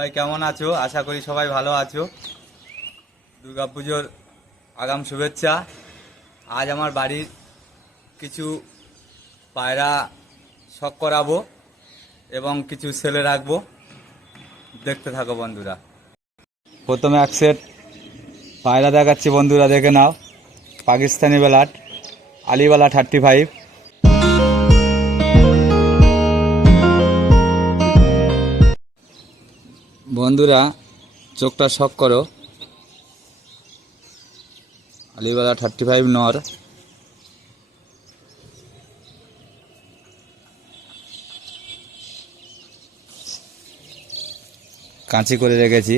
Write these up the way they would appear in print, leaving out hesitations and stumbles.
সবাই কেমন আছো? আশা করি সবাই ভালো আছো। দুর্গাপুজোর আগাম শুভেচ্ছা। আজ আমার বাড়ির কিছু পায়রা শখ করাবো এবং কিছু সেলে রাখবো। দেখতে থাকো বন্ধুরা। প্রথমে এক সেট পায়রা দেখাচ্ছি বন্ধুরা, দেখে নাও। পাকিস্তানি বেলাট, আলিওয়ালা 35। বন্ধুরা চোখটা শখ করো, আলিওয়ালা 35 নর। কাঁচি করে রেখেছি।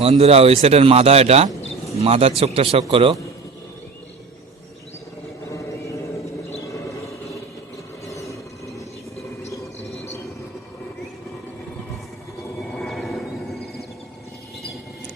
বন্ধুরা ওই সেটের মাদা, এটা মাদার চোখটা শখ করো।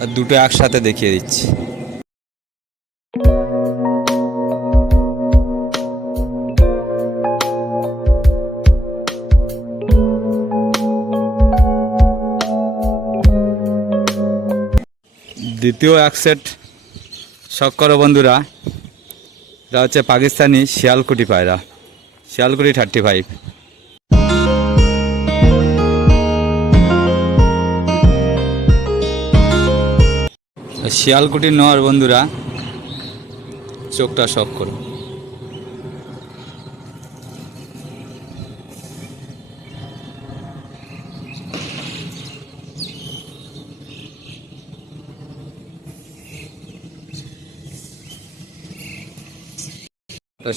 আর দুটো একসাথে দেখিয়ে দিচ্ছি। দ্বিতীয় এক সেট শখ করো বন্ধুরা, এটা হচ্ছে পাকিস্তানি শিয়ালকুটি পায়রা, শিয়ালকুটি 35। শিয়ালকুটি নর বন্ধুরা, চোখটা শখ করো।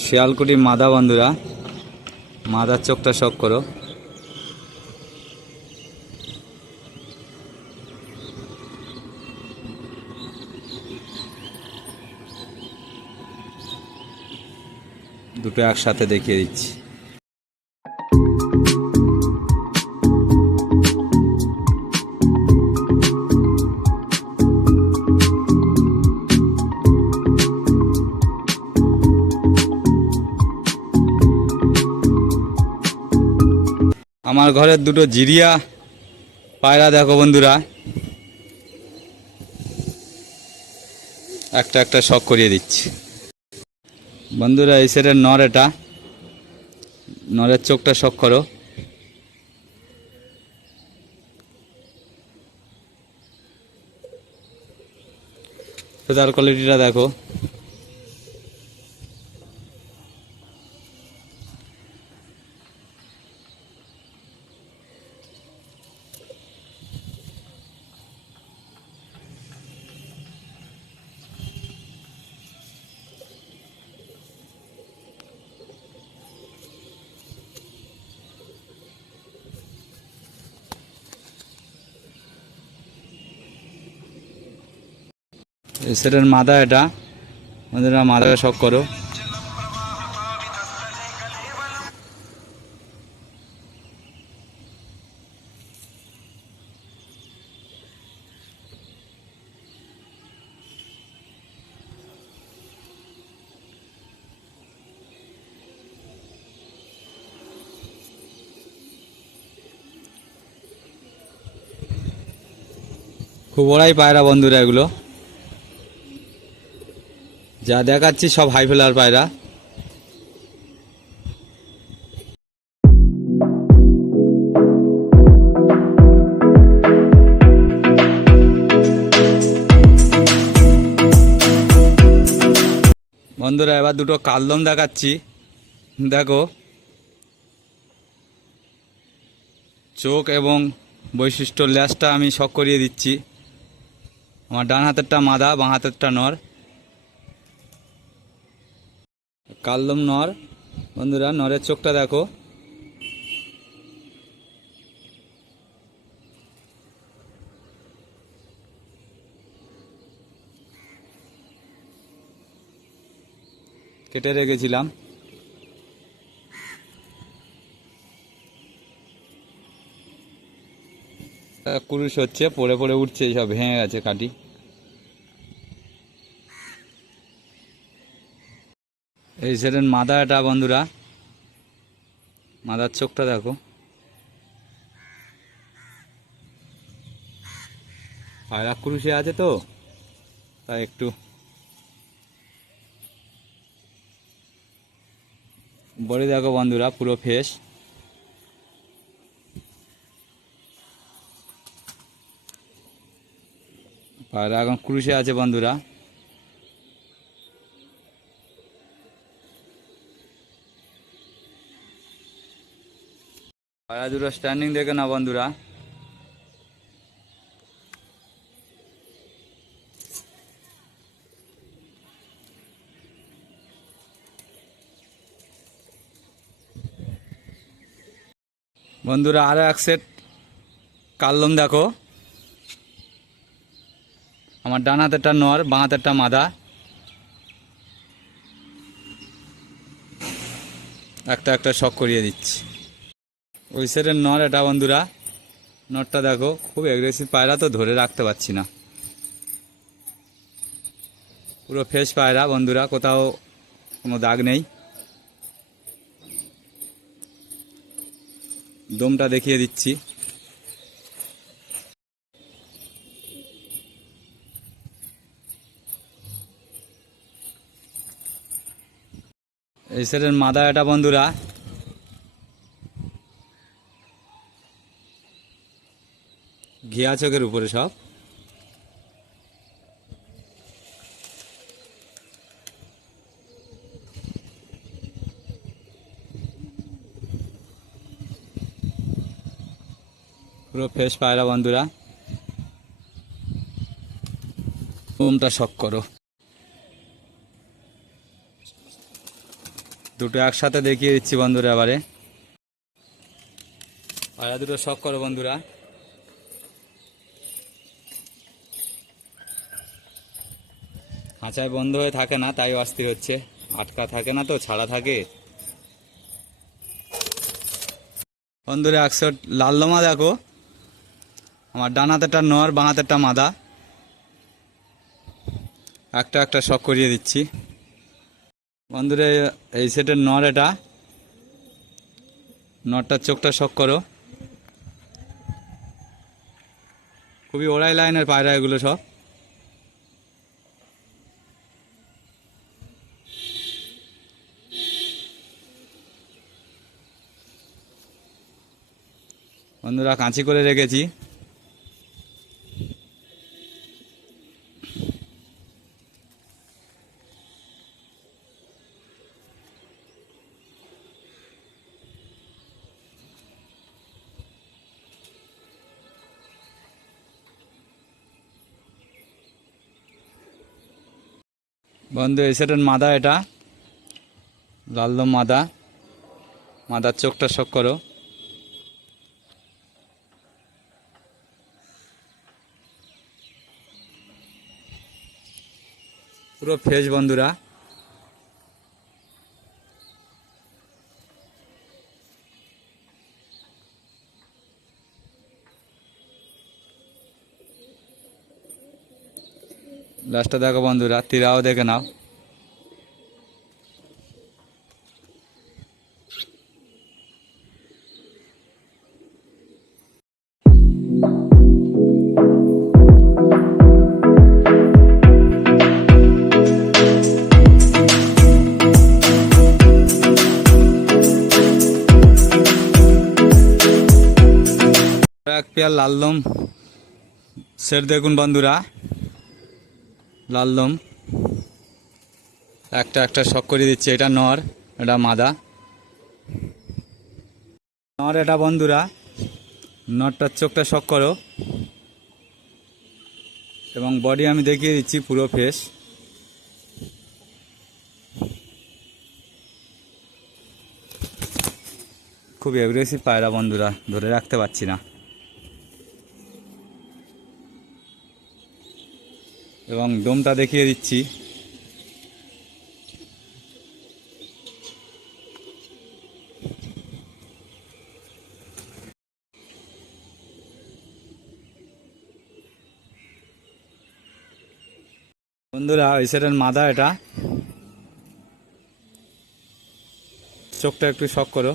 শিয়ালকুটি মাদা বন্ধুরা, মাদার চোখটা শখ করো। দুটো একসাথে দেখিয়ে দিচ্ছি। আমার ঘরের দুটো জিরিয়া পায়রা দেখো বন্ধুরা, একটা একটা শখ করিয়ে দিচ্ছি। বন্ধুরা এই সেটের নর, এটা নরের চোখটা শখ করো। ফেদার কোয়ালিটিটা দেখো। এই সেটের মাদা, এটা বন্ধুরা মাদাকে শখ করো। খুব ওরাই পায়রা বন্ধুরা, এগুলো যা দেখাচ্ছি সব হাই ফেলার পায়রা। বন্ধুরা এবার দুটো কালদম দেখাচ্ছি, দেখো চোখ এবং বৈশিষ্ট্য। ল্যাসটা আমি শখ করিয়ে দিচ্ছি। আমার ডান হাতেরটা মাদা, বাঁ হাতেরটা নর। কালদম নর বন্ধুরা, নরের চোখটা দেখো। কেটে রেখেছিলাম। কুরুশ হচ্ছে, পড়ে পড়ে উঠছে, সব ভেঙে গেছে কাটি। এই সেটের মাথা এটা বন্ধুরা, মাথার চোখটা দেখো। পায়রা ক্রুশে আছে তো তাই একটু বডি দেখো বন্ধুরা, পুরো ফেস। পায়রা এখন ক্রুশে আছে বন্ধুরা। পায়রা দুটো স্ট্যান্ডিং দেখে না বন্ধুরা। বন্ধুরা আরো এক সেট কালদম দেখো। আমার ডান হাতেরটা নর, বাঁ হাতেরটা মাদা। একটা একটা শক করিয়ে দিচ্ছি। ওই সেটের নর এটা বন্ধুরা। নরটা দেখো, খুব অ্যাগ্রেসিভ পায়রা, তো ধরে রাখতে পারছি না। পুরো ফ্রেশ পায়রা বন্ধুরা, কোথাও কোনো দাগ নেই। দমটা দেখিয়ে দিচ্ছি। এই সেটের মাদা এটা বন্ধুরা। ঘিয়া চোখের উপরে সব। পুরো ফ্রেশ পায়রা বন্ধুরা। দমটা শক করো। দুটো একসাথে দেখিয়ে দিচ্ছি বন্ধুরা। এবারে পায়রা দুটো শক করো বন্ধুরা। খাঁচায় বন্ধ হয়ে থাকে না, তাই অস্থির হচ্ছে। আটকা থাকে না তো, ছাড়া থাকে। বন্ধুরা একশো লাল লোমা দেখো। আমার ডান হাতেরটা নর, বাঁ হাতেরটা মাদা। একটা একটা শক করিয়ে দিচ্ছি বন্ধুরা। এই সেটের নর এটা। নরটার চোখটা শক করো। খুবই ওড়াই লাইনের পায়রা এগুলো সব। বন্ধুরা কাঁচি করে রেখেছি। বন্ধু এই সেটের মাদা এটা। লালদম মাদা। মাদার চোখটা শক করো। পুরো ফ্রেশ বন্ধুরা। লাস্টটা দেখো বন্ধুরা, তীরাও দেখে নাও। এক পেয়ার লালদম সেট দেখুন বন্ধুরা। লালদম একটা একটা শক করে দিচ্ছে। এটা নর, এটা মাদা। নর এটা বন্ধুরা। নরটার চোখটা শক করো। এবং বডি আমি দেখিয়ে দিচ্ছি, পুরো ফেস। খুব অ্যাগ্রেসিভ পায়রা বন্ধুরা, ধরে রাখতে পারছি না। এবং দমটা দেখিয়ে দিচ্ছি। বন্ধুরা এই সেটের মাদা এটা। চোখটা একটু শক করো।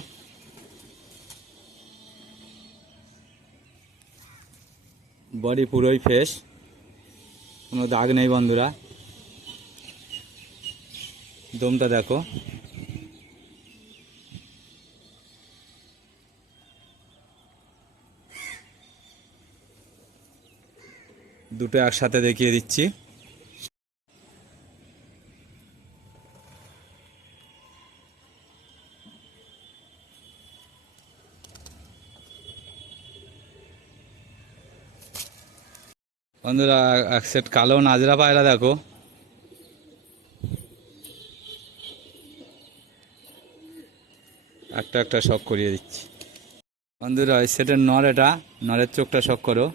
বডি পুরোই ফ্রেশ, কোনো দাগ নেই বন্ধুরা। দমটা দেখো। দুটো একসাথে দেখিয়ে দিচ্ছি। বন্ধুরা এক সেট কালো নাজরা পায়রা দেখো। একটা একটা শক করিয়ে দিচ্ছি বন্ধুরা। ওই সেটের নর, এটা নরের চোখটা শক করো।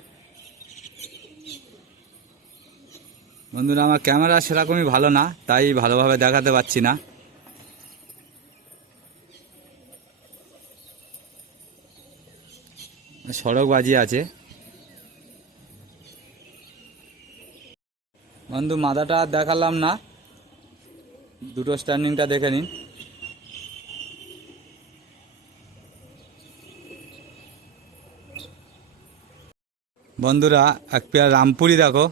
বন্ধুরা আমার ক্যামেরা সেরকমই ভালো না, তাই ভালোভাবে দেখাতে পাচ্ছি না। সড়ক বাজি আছে বন্ধু। মাথাটা আর দেখালাম না, দুটো স্ট্যান্ডিংটা দেখে নিন। বন্ধুরা এক পেয়ার রামপুরি দেখো,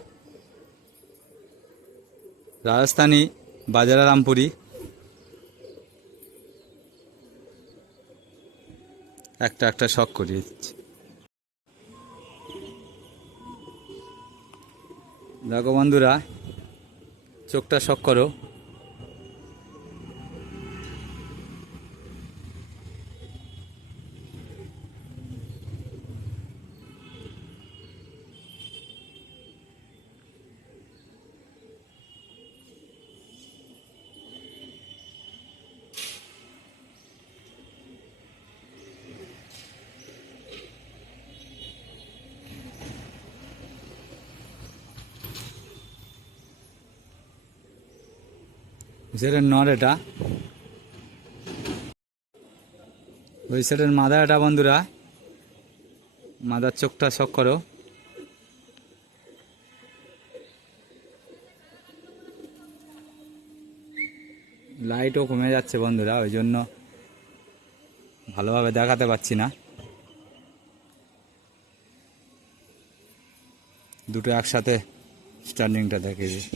রাজস্থানী বাজারা রামপুরি। একটা একটা শক করিয়ে দিচ্ছি দেখো বন্ধুরা, চোখটা শক করো। সেটের নর এটা, ওই সেটের মাথা এটা বন্ধুরা। মাথার চোখটা শক করো। লাইটও কমে যাচ্ছে বন্ধুরা, ওই জন্য ভালোভাবে দেখাতে পাচ্ছি না। দুটো একসাথে স্ট্যান্ডিংটা দেখিয়ে দিই।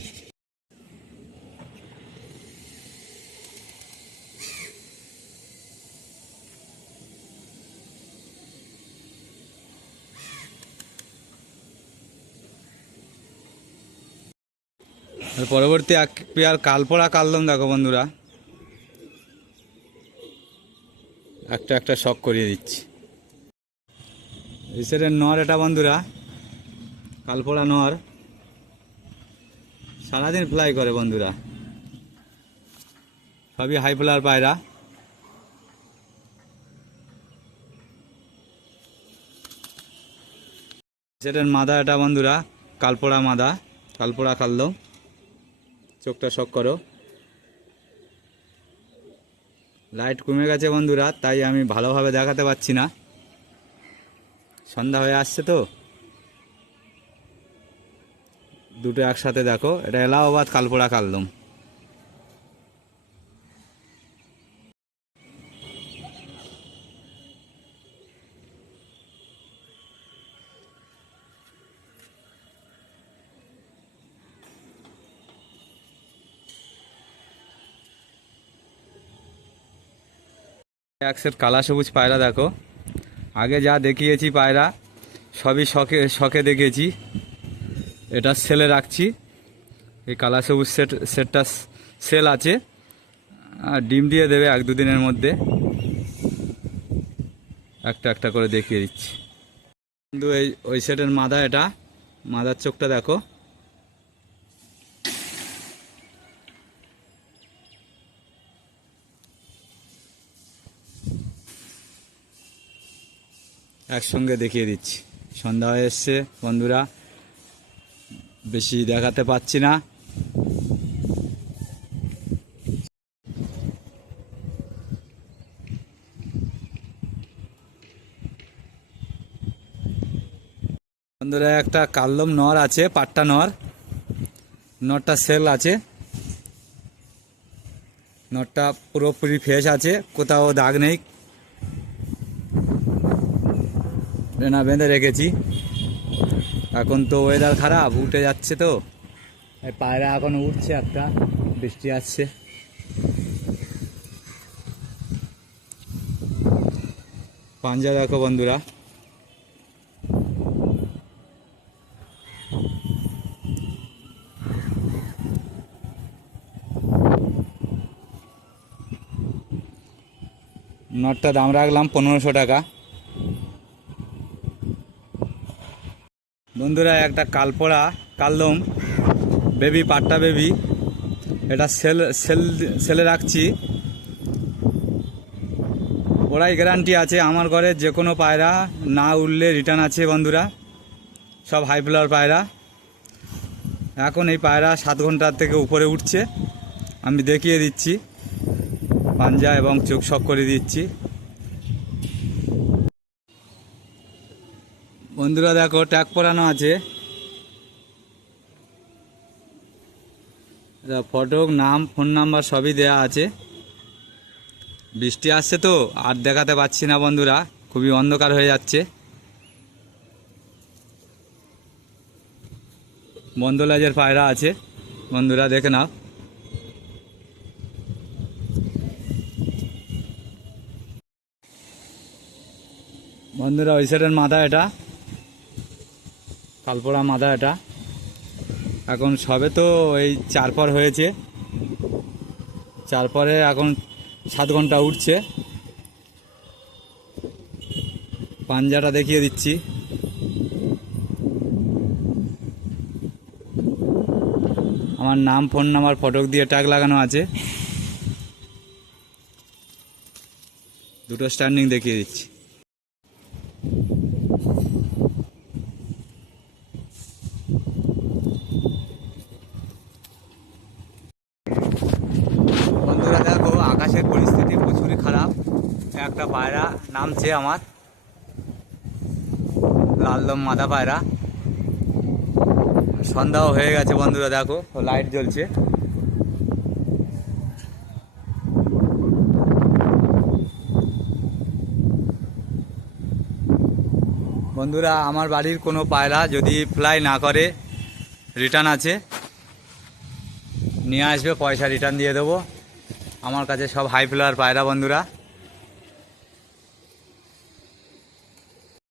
পরবর্তী এক পেয়ার কালপোড়া কালদম দেখো বন্ধুরা। একটা একটা শক করিয়ে দিচ্ছি। এই সেটের নর এটা বন্ধুরা, কালপোড়া নর। সারাদিন ফ্লাই করে বন্ধুরা, সবই হাই ফ্লার পায়রা। সেটার মাদা এটা বন্ধুরা, কালপোড়া মাদা, কালপোড়া কালদম। চোখটা শক করো। লাইট কমে গেছে বন্ধুরা, তাই আমি ভালোভাবে দেখাতে পাচ্ছি না, সন্ধ্যা হয়ে আসছে তো। দুটো একসাথে দেখো, এটা এলাহাবাদ কালপোড়া কালদম। এক সেট কালা সবুজ পায়রা দেখো। আগে যা দেখিয়েছি পায়রা সবই শখে শখে দেখিয়েছি, এটা সেলে রাখছি। এই কালা সবুজ সেটটা সেল আছে, ডিম দিয়ে দেবে এক দুদিনের মধ্যে। একটা একটা করে দেখিয়ে দিচ্ছি কিন্তু ওই সেটের মাথা, এটা মাথার চোখটা দেখো। একসঙ্গে দেখিয়ে দিচ্ছি। সন্ধ্যা হয়ে এসছে বন্ধুরা, বেশি দেখাতে পাচ্ছি না। বন্ধুরা একটা কালদম নর আছে, পাট্টা নর। নরটা সেল আছে, নটটা পুরোপুরি ফ্রেশ আছে, কোথাও দাগ নেই, রেনা বেঁধে রেখেছি। এখন তো ওয়েদার খারাপ, উঠে যাচ্ছে, তো এই পায়রা এখন উঠছে, একটা বৃষ্টি আসছে। পাঞ্জা দেখো বন্ধুরা, নটটা দাম রাখলাম 1500 টাকা। বন্ধুরা একটা কালপোড়া কালদম বেবি, পাট্টা বেবি, এটা সেলে রাখছি। ওরাই গ্যারান্টি আছে, আমার ঘরে যে কোনো পায়রা না উঠলে রিটার্ন আছে বন্ধুরা, সব হাই ফ্লাওয়ার পায়রা। এখন এই পায়রা 7 ঘন্টার থেকে উপরে উঠছে, আমি দেখিয়ে দিচ্ছি, পাঞ্জা এবং চোখ শক করে দিচ্ছি। বন্ধুরা দেখো ট্যাগ পরানো আছে, ফটো, নাম, ফোন নাম্বার সবই দেয়া আছে। বৃষ্টি আসছে তো আর দেখাতে পাচ্ছি না বন্ধুরা, খুবই অন্ধকার হয়ে যাচ্ছে। বন্ধলাজের পায়রা আছে বন্ধুরা, দেখে নাও। বন্ধুরা ওই সাইডের মাথা, এটা কালপোড়া মাথা, এটা এখন সবে তো এই 4 পর হয়েছে, 4 পরে এখন 7 ঘন্টা উঠছে। পাঞ্জাটা দেখিয়ে দিচ্ছি, আমার নাম, ফোন নাম্বার, ফটো দিয়ে ট্যাগ লাগানো আছে। দুটো স্ট্যান্ডিং দেখিয়ে দিচ্ছি। বন্ধুরা দেখো আকাশের পরিস্থিতি প্রচুরই খারাপ, একটা পায়রা নামছে আমার, লালদম মাদা পায়রা। সন্ধ্যাও হয়ে গেছে বন্ধুরা, দেখো লাইট জ্বলছে। বন্ধুরা আমার বাড়ির কোনো পায়রা যদি ফ্লাই না করে রিটার্ন আছে, নিয়ে আসবে, পয়সা রিটার্ন দিয়ে দেবো। আমার কাছে সব হাই ফ্লাওয়ার পায়রা বন্ধুরা।